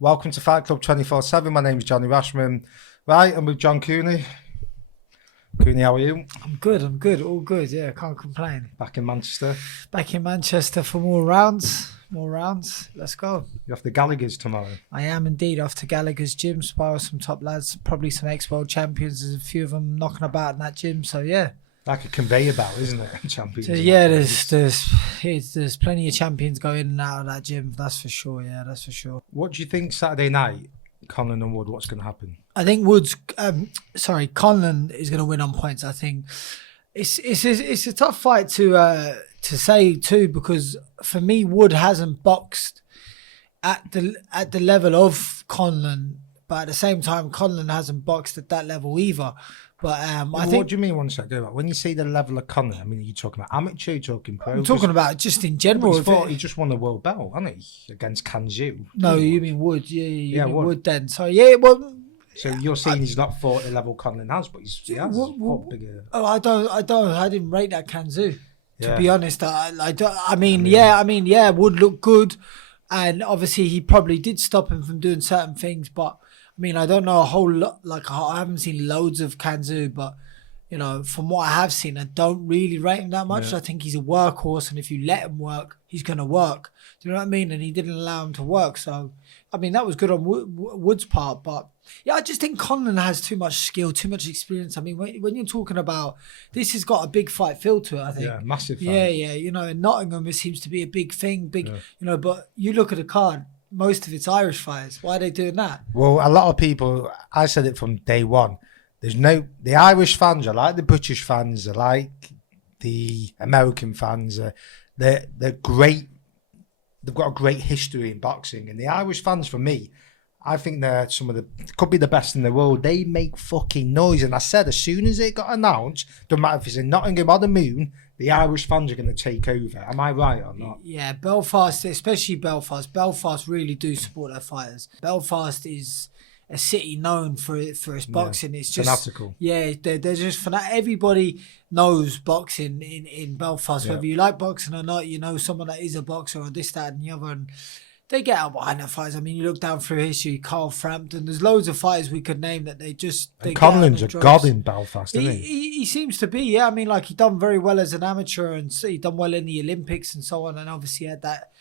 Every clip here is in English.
Welcome to Fight Club 24/7. My name is Johnny Rashman. Right, I'm with John Cooney. Cooney, how are you? I'm good, all good, yeah, can't complain. Back in Manchester. Back in Manchester for more rounds, let's go. You're off the Gallagher's tomorrow. I am indeed off to Gallagher's gym, spar with some top lads, probably some ex-world champions. There's a few of them knocking about in that gym, so yeah. Like a conveyor belt, isn't it? Champions. So, yeah, there's plenty of champions going in and out of that gym, that's for sure, yeah, that's for sure. What do you think Saturday night, Conlan and Wood, what's going to happen? I think Conlan is going to win on points. I think it's a tough fight to say too, because for me Wood hasn't boxed at the level of Conlan, but at the same time Conlan hasn't boxed at that level either. But I think. What do you mean? One second. When you say the level of Conlan, I mean, are you talking about amateur? You're talking pro? I'm talking about just in general. He just won the world belt, hasn't he, against Kanzu? No, you mean Wood? Yeah, you mean Wood. Wood then. So yeah, well. So you're saying he's not fought the level Conlan has, but he has fought bigger. Oh, I didn't rate that Kanzu. Yeah. To be honest, I mean, Wood looked good, and obviously he probably did stop him from doing certain things, but. I mean, I don't know a whole lot, I haven't seen loads of Kanzu, but, you know, from what I have seen, I don't really rate him that much. Yeah. I think he's a workhorse, and if you let him work, he's going to work. Do you know what I mean? And he didn't allow him to work. So, I mean, that was good on Wood's part. But, yeah, I just think Conlan has too much skill, too much experience. I mean, when you're talking about, this has got a big fight feel to it, I think. Yeah, massive fight. Yeah, you know, in Nottingham, it seems to be a big thing, you know, but you look at the card, most of it's Irish fighters. Why are they doing that? Well, a lot of people, I said it from day one, the Irish fans are like the British fans, are like the American fans, they're great. They've got a great history in boxing. And the Irish fans, for me, I think they're could be the best in the world. They make fucking noise. And I said, as soon as it got announced, don't matter if it's in Nottingham or the Moon, the Irish fans are going to take over. Am I right or not? Yeah, Belfast, especially Belfast. Belfast really do support their fighters. Belfast is a city known for its boxing. It's just fanatical. Yeah, they're just fanatical. Everybody knows boxing in Belfast. Whether you like boxing or not, you know someone that is a boxer or this, that, and the other. And they get out behind their fighters. I mean, you look down through history, Carl Frampton. There's loads of fighters we could name that they Conlan's a god in Belfast, isn't he? He seems to be, yeah. I mean, like, he done very well as an amateur, and he done well in the Olympics and so on, and obviously had that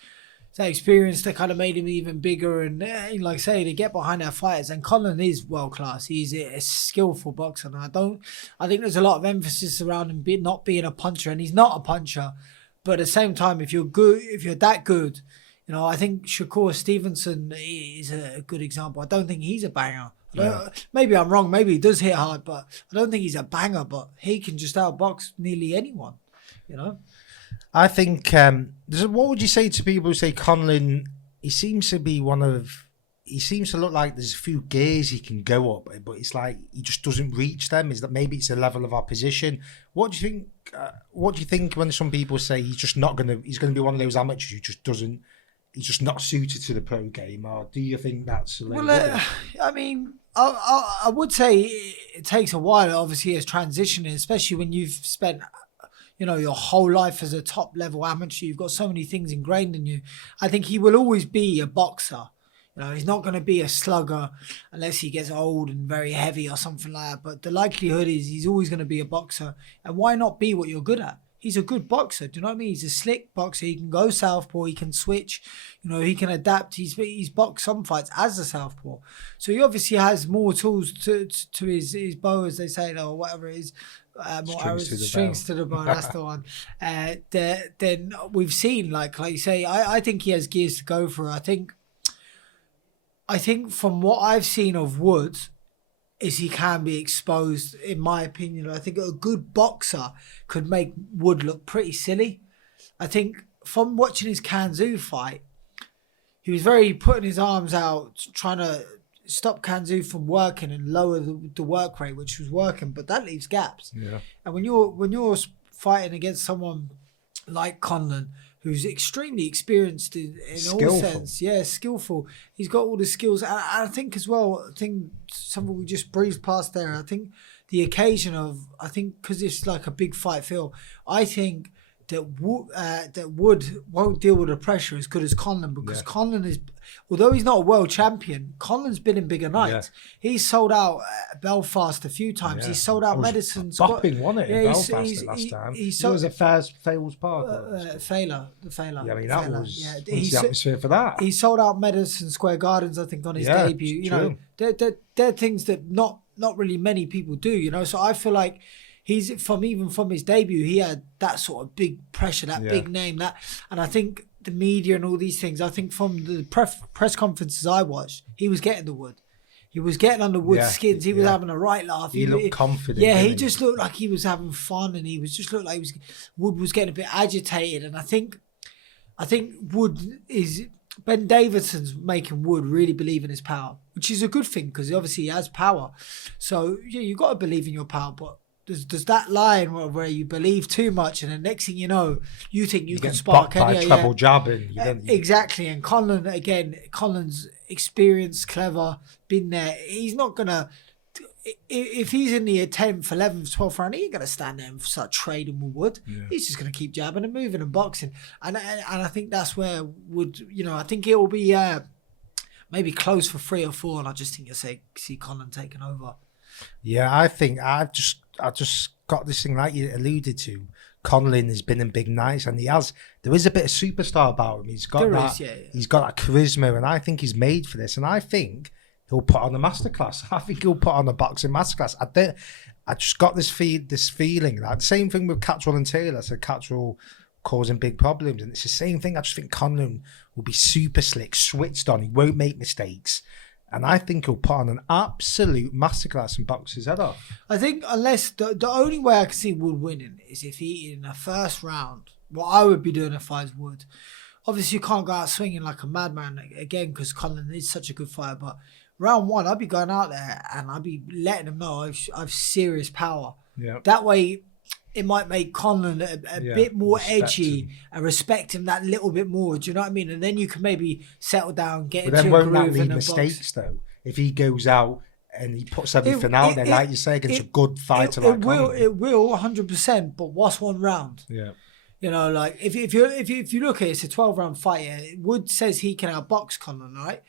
experience that kind of made him even bigger. And like I say, they get behind their fighters, and Conlan is world class. He's a skillful boxer, and I think there's a lot of emphasis around him not being a puncher, and he's not a puncher. But at the same time, if you're that good. You know, I think Shakur Stevenson is a good example. I don't think he's a banger. Maybe I'm wrong. Maybe he does hit hard, but I don't think he's a banger. But he can just outbox nearly anyone, you know? I think, what would you say to people who say Conlan, he seems to look like there's a few gears he can go up, but it's like he just doesn't reach them. Is that maybe it's a level of opposition? What do you think? What do you think when some people say he's going to be one of those amateurs who just doesn't, he's just not suited to the pro game, or do you think that's a little bit? I mean, I would say it takes a while, obviously, as transitioning, especially when you've spent, you know, your whole life as a top level amateur. You've got so many things ingrained in you. I think he will always be a boxer. You know, he's not going to be a slugger unless he gets old and very heavy or something like that. But the likelihood is he's always going to be a boxer. And why not be what you're good at? He's a good boxer. Do you know what I mean? He's a slick boxer. He can go southpaw. He can switch. You know, he can adapt. He's boxed some fights as a southpaw. So he obviously has more tools to his bow, as they say, or whatever it is. Strings to the bow. That's the one. Then we've seen, like you say, I think he has gears to go for. I think from what I've seen of Wood, is he can be exposed, in my opinion. I think a good boxer could make Wood look pretty silly. I think from watching his Kanzu fight, he was very putting his arms out, trying to stop Kanzu from working and lower the work rate, which was working, but that leaves gaps. Yeah. And when you're fighting against someone like Conlan, who's extremely experienced in all sense. Yeah, skillful. He's got all the skills. And I think as well, something we just breezed past there, I think the occasion of, because it's like a big fight feel, I think that Wood won't deal with the pressure as good as Conlan, because Conlan is, although he's not a world champion, Conlan's been in bigger nights. He's sold out Belfast a few times. He's sold out Madison. Bopping, wasn't it, in Belfast last time? It was a Fails Park. Failure. Yeah, I mean, that was the atmosphere for that. He sold out Madison Square Gardens, I think, on his debut. You know, they're things that not really many people do, you know. So I feel like he's even from his debut, he had that sort of big pressure, that big name, and I think the media and all these things. I think from the press conferences I watched, he was getting the Wood. He was getting under Wood's skins. He was having a right laugh. He looked confident. Yeah, he just looked like he was having fun, and he was just looked like Wood was getting a bit agitated. And I think Wood is. Ben Davidson's making Wood really believe in his power, which is a good thing because obviously he has power. So you got to believe in your power, but there's that line where you believe too much, and the next thing you know, you think you can spark any treble jabbing. Exactly. And Conlan's experienced, clever, been there. He's not gonna. If he's in the 10th, 11th, 12th round, he ain't going to stand there and start trading with Wood. He's just going to keep jabbing and moving and boxing. And I think that's where Wood, you know, I think it will be maybe close for 3 or 4, and I just think you'll see Conlan taking over. Yeah, I think I've just got this thing like you alluded to. Conlan has been in big nights, and there is a bit of superstar about him. He's got he's got that charisma, and I think he's made for this. And I think he'll put on a masterclass. I think he'll put on a boxing masterclass. I just got this feeling. Like the same thing with Catterall and Taylor. So Catterall causing big problems, and it's the same thing. I just think Conlan will be super slick, switched on. He won't make mistakes, and I think he'll put on an absolute masterclass and box his head off. I think unless the only way I can see Wood winning is if he in the first round. What I would be doing if I was Wood. Obviously, you can't go out swinging like a madman again because Conlan is such a good fighter, but round 1, I'd be going out there and I'd be letting them know I've serious power. Yeah. That way, it might make Conlan a bit more edgy and respect him that little bit more. Do you know what I mean? And then you can maybe settle down, get into a groove. But then won't that lead mistakes though? If he goes out and he puts everything out there, like you say, against a good fighter like Conlan. It will 100%. But what's one round? Yeah. You know, like if you look at it, it's a 12-round fight. Wood says he can outbox Conlan, right?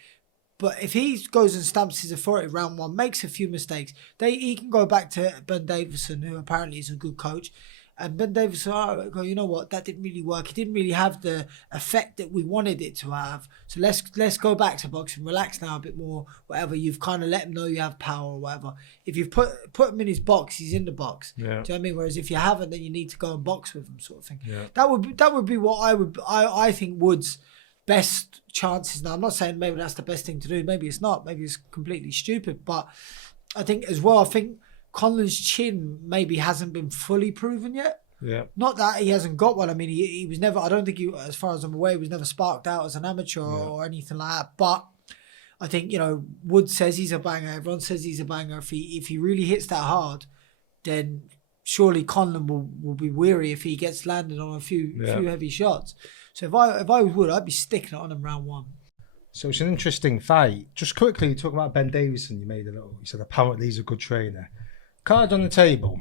But if he goes and stamps his authority round 1, makes a few mistakes, he can go back to Ben Davison, who apparently is a good coach. And Ben Davison, go, you know what, that didn't really work. It didn't really have the effect that we wanted it to have. So let's go back to boxing, relax now a bit more, whatever. You've kind of let him know you have power or whatever. If you've put him in his box, he's in the box. Yeah. Do you know what I mean? Whereas if you haven't, then you need to go and box with him, sort of thing. Yeah. That would be what I think Wood's best chances. Now, I'm not saying maybe that's the best thing to do. Maybe it's not. Maybe it's completely stupid. But I think as well, I think Conlan's chin maybe hasn't been fully proven yet. Yeah. Not that he hasn't got one. I mean, he was never, I don't think he, as far as I'm aware, he was never sparked out as an amateur or anything like that. But I think, you know, Wood says he's a banger. Everyone says he's a banger. If he really hits that hard, then surely Conlan will be weary if he gets landed on a few heavy shots. So if I was Wood, I'd be sticking it on him round 1. So it's an interesting fight. Just quickly, talking about Ben Davison, you said apparently he's a good trainer. Card on the table.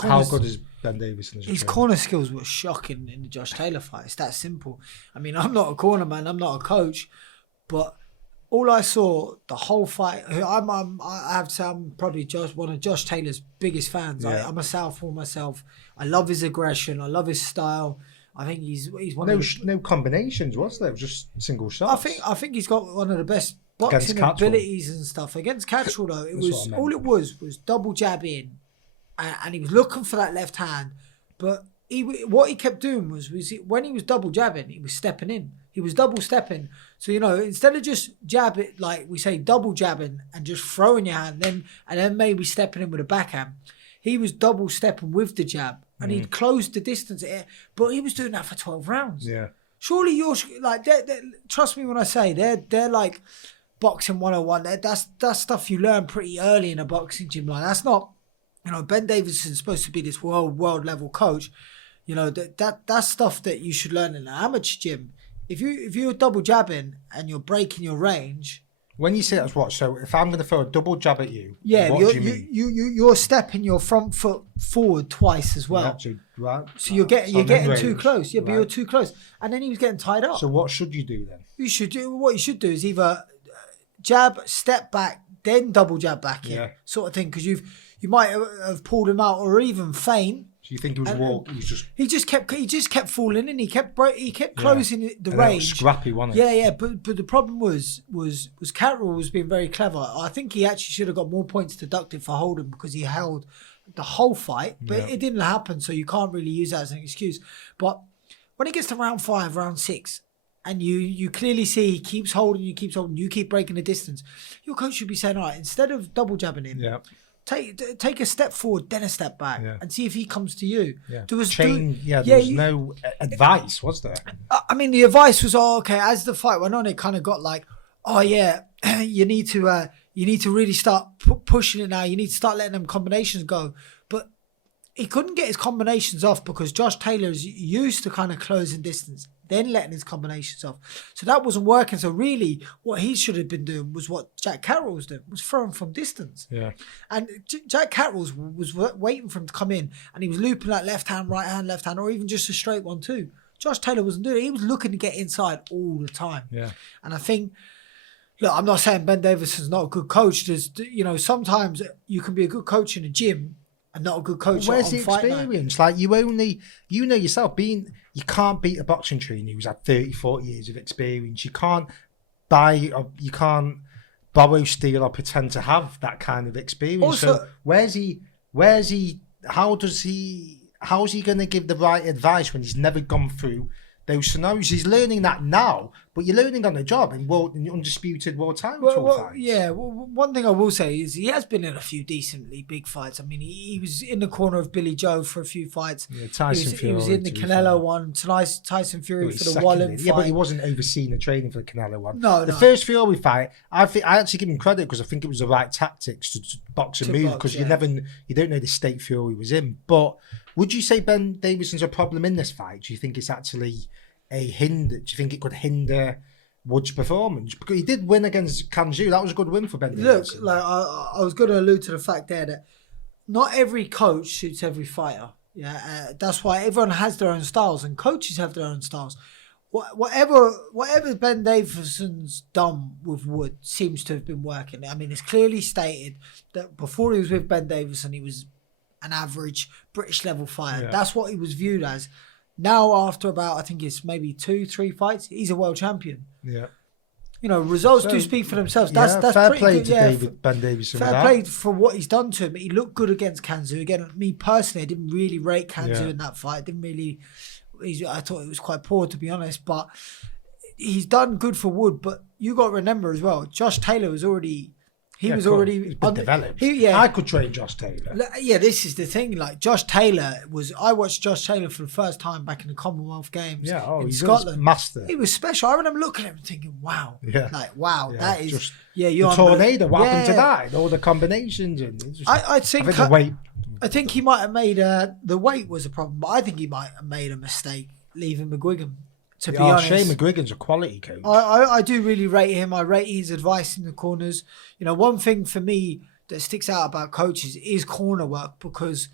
How good is Ben Davison as a trainer? His corner skills were shocking in the Josh Taylor fight. It's that simple. I mean, I'm not a corner man. I'm not a coach. But all I saw, the whole fight, I have to say I'm probably one of Josh Taylor's biggest fans. Yeah. I'm a southpaw myself. I love his aggression. I love his style. I think he's one of the... No combinations, was there? It was just single shots. I think he's got one of the best boxing abilities and stuff. Against Catterall, though, all it was double jab in, and he was looking for that left hand. But what he kept doing was when he was double jabbing, he was stepping in. He was double stepping. So, you know, instead of just jab it, like we say, double jabbing and just throwing your hand, and then maybe stepping in with a backhand, he was double stepping with the jab. And he'd closed the distance, but he was doing that for 12 rounds. Yeah. Surely you're like, trust me when I say they're like boxing 101. That's stuff you learn pretty early in a boxing gym. Like that's not, you know, Ben Davidson's supposed to be this world level coach. You know that's stuff that you should learn in an amateur gym. If you're double jabbing and you're breaking your range, When you say that's what, so if I'm going to throw a double jab at you, Yeah, what do you mean? you're stepping your front foot forward twice as well. Yeah, right. So you're getting too close. Yeah, but you're too close. And then he was getting tied up. So what should you do then? What you should do is either jab, step back, then double jab back in, sort of thing, because you might have pulled him out, or even feint. So you think he was walking? He just kept falling in. He kept closing the range. Scrappy, wasn't it? Yeah. But the problem was Catterall was being very clever. I think he actually should have got more points deducted for holding, because he held the whole fight, but it didn't happen. So you can't really use that as an excuse. But when it gets to round 5, round 6, and you clearly see he keeps holding, you keep breaking the distance, your coach should be saying, all right, instead of double jabbing him, take a step forward, then a step back, and see if he comes to you. There was no advice, was there? I mean, the advice was, okay. As the fight went on, it kind of got like, you need to really start pushing it now. You need to start letting them combinations go. But he couldn't get his combinations off because Josh Taylor is used to kind of closing distance, then letting his combinations off. So that wasn't working. So really, what he should have been doing was what Jack Carroll was doing, was throwing from distance. Yeah. And Jack Carroll was waiting for him to come in, and he was looping that left hand, or even just a straight 1-2. Josh Taylor wasn't doing it. He was looking to get inside all the time. Yeah. And I think, look, I'm not saying Ben Davison's not a good coach. There's, sometimes you can be a good coach in a gym and not a good coach. Where's the experience? Like you know yourself, you can't beat a boxing trainer who's had 30, 40 years of experience. You can't borrow, steal, or pretend to have that kind of experience. Also, so where's he? How's he going to give the right advice when he's never gone through those scenarios? He's learning that now, but you're learning on the job in undisputed world title fights. Yeah, one thing I will say is he has been in a few decently big fights. I mean, he was in the corner of Billy Joe for a few fights. Yeah, Tyson Fury. He was in the Canelo one. Tonight, Tyson Fury for the Wallen fight. Yeah, but he wasn't overseeing the training for the Canelo one. No. The first Fury fight, I actually give him credit because I think it was the right tactics to box and move, because you don't know the state Fury was in. But would you say Ben Davison's a problem in this fight? Do you think it's actually a hinder? Do you think it could hinder Wood's performance? Because he did win against Kanju. That was a good win for Ben Davison. Look, I was going to allude to the fact there that not every coach suits every fighter. Yeah, that's why everyone has their own styles, and coaches have their own styles. Whatever Ben Davison's done with Wood seems to have been working. I mean, it's clearly stated that before he was with Ben Davison, he was an average British level fighter. Yeah. That's what he was viewed as. Now, after about, I think it's maybe 2-3 fights, he's a world champion. Yeah. Results do speak for themselves. That's fair pretty play good. to Ben Davison. Fair play for what he's done to him. He looked good against Kanzu. Again, me personally, I didn't really rate Kanzu in that fight. I thought it was quite poor, to be honest. But he's done good for Wood. But you got to remember as well, Josh Taylor was already... He's been developed. I could train Josh Taylor. Yeah, this is the thing. Like Josh Taylor I watched Josh Taylor for the first time back in the Commonwealth Games in Scotland. Master. He was special. I remember looking at him thinking, wow. Yeah. That is just you're the tornado. What happened to that? All the combinations I think he might have made the weight was a problem, but I think he might have made a mistake leaving McGuigan. To be honest, Shane McGuigan's a quality coach. I do really rate him. I rate his advice in the corners. One thing for me that sticks out about coaches is corner work, because,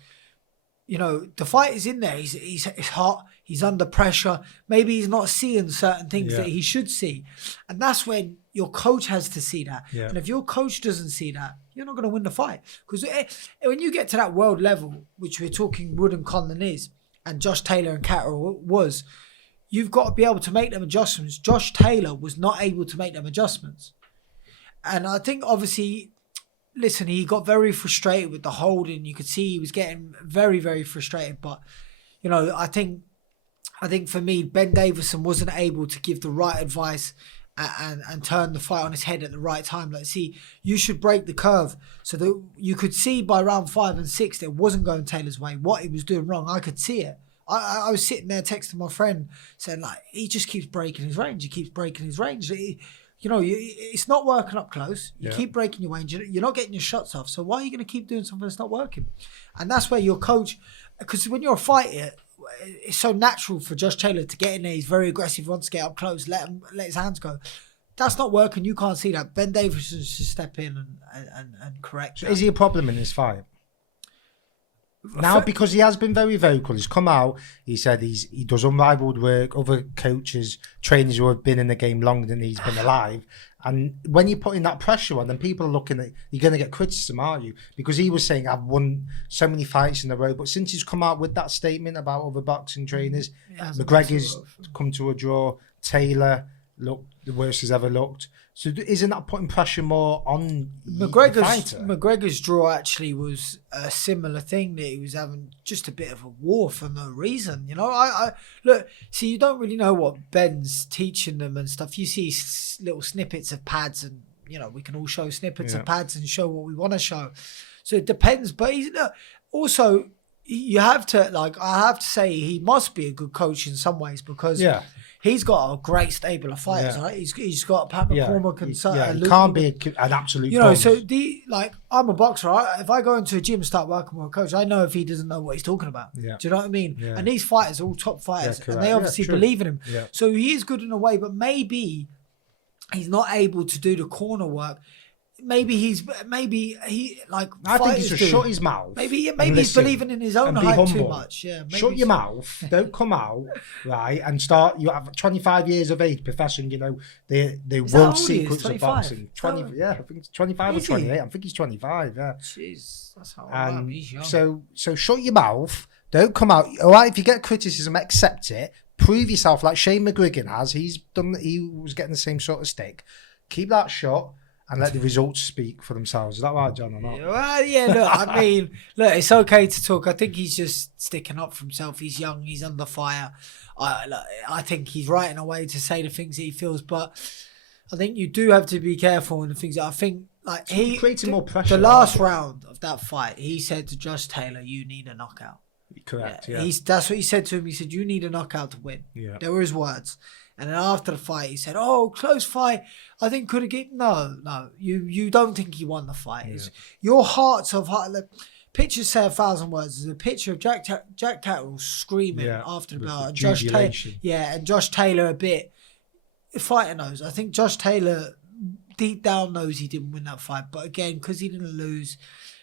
the fight is in there. He's hot. He's under pressure. Maybe he's not seeing certain things that he should see. And that's when your coach has to see that. Yeah. And if your coach doesn't see that, you're not going to win the fight. Because when you get to that world level, which we're talking Wood and Conlan is, and Josh Taylor and Catterall was, you've got to be able to make them adjustments. Josh Taylor was not able to make them adjustments. And I think, obviously, listen, he got very frustrated with the holding. You could see he was getting very, very frustrated. But, I think for me, Ben Davison wasn't able to give the right advice and turn the fight on his head at the right time. Like, see, you should break the curve. So that you could see by round 5 and 6 that it wasn't going Taylor's way. What he was doing wrong, I could see it. I was sitting there texting my friend saying, like, he just keeps breaking his range. He keeps breaking his range. It's not working up close. You keep breaking your range. You're not getting your shots off. So why are you going to keep doing something that's not working? And that's where your coach, because when you're a fighter, it's so natural for Josh Taylor to get in there. He's very aggressive, wants to get up close, let his hands go. that's not working. You can't see that. Ben Davison should step in and correct. So that. is he a problem in this fight? Now, because he has been very vocal, he's come out, he said he does unrivaled work, other coaches, trainers who have been in the game longer than he's been alive. And when you're putting that pressure on, then people are looking at, you're going to get criticism, aren't you? Because he was saying, I've won so many fights in a row. But since he's come out with that statement about other boxing trainers, McGregor's come to a draw, Taylor looked the worst he's ever looked. So isn't that putting pressure more on the fighter? McGregor's draw actually was a similar thing, that he was having just a bit of a war for no reason. You know, I look, see, you don't really know what Ben's teaching them and stuff. You see little snippets of pads, and you know, we can all show snippets of pads and show what we want to show. So it depends. But he's also, you have to, like, I have to say, he must be a good coach in some ways, because he's got a great stable of fighters, right? He's got Pat McCormick and he can't be an absolute. You know, so I'm a boxer. Right? If I go into a gym and start working with a coach, I know if he doesn't know what he's talking about. Yeah. Do you know what I mean? Yeah. And these fighters are all top fighters, and they obviously believe in him. Yeah. So he is good in a way, but maybe he's not able to do the corner work. Maybe he I think he's just shut his mouth. Maybe he's believing in his own hype too much. Yeah, shut your mouth. Don't come out, right, and start. You have 25 years of age profession. You know the world secrets of boxing. 20, I think it's 25 or 28. I think he's 25. Yeah. Jeez, that's how he's young. So shut your mouth. Don't come out. All right, if you get criticism, accept it. Prove yourself, like Shane McGuigan has. He's done. He was getting the same sort of stick. Keep that shut. And let the results speak for themselves. Is that right, John, or not? Well, yeah, look, I mean, look, it's okay to talk. I think he's just sticking up for himself. He's young. He's under fire. I think he's right in a way to say the things that he feels. But I think you do have to be careful in the things that I think, like, he creating more pressure. The last round of that fight, he said to Josh Taylor, you need a knockout. Correct, yeah. That's what he said to him. He said, you need a knockout to win. Yeah. There were his words. And then after the fight, he said, "Oh, close fight. I think could have get no. You don't think he won the fight. Yeah. Your heart's of heart. The pictures say 1,000 words. There's a picture of Jack Catterall screaming after the bell, and Josh Taylor. Yeah, and Josh Taylor a bit. The fighter knows. I think Josh Taylor deep down knows he didn't win that fight, but again, because he didn't lose,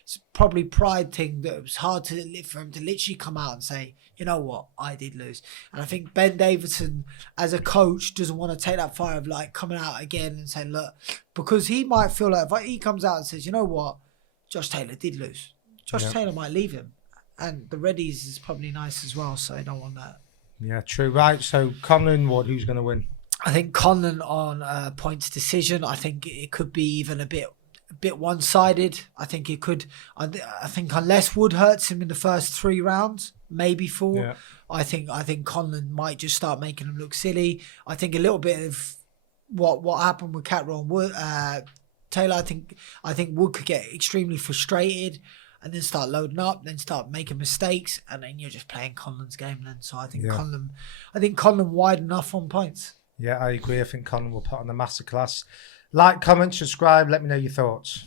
it's probably pride thing that it was hard for him to literally come out and say, you know what, I did lose. And I think Ben Davison, as a coach, doesn't want to take that fire of like coming out again and saying, look, because he might feel like if he comes out and says, you know what, Josh Taylor did lose. Josh Taylor might leave him. And the Reddies is probably nice as well, so I don't want that. Yeah, true. Right, so Conlan, who's going to win? I think Conlan on points decision. I think it could be even a bit one-sided. I think it could. I think unless Wood hurts him in the first 3 rounds, maybe 4. Yeah. I think Conlan might just start making him look silly. I think a little bit of what happened with Catterall and Wood, Taylor. I think Wood could get extremely frustrated and then start loading up, then start making mistakes, and then you're just playing Conlan's game then. So I think Conlan wide enough on points. Yeah, I agree. I think Conlan will put on the masterclass. Like, comment, subscribe. Let me know your thoughts.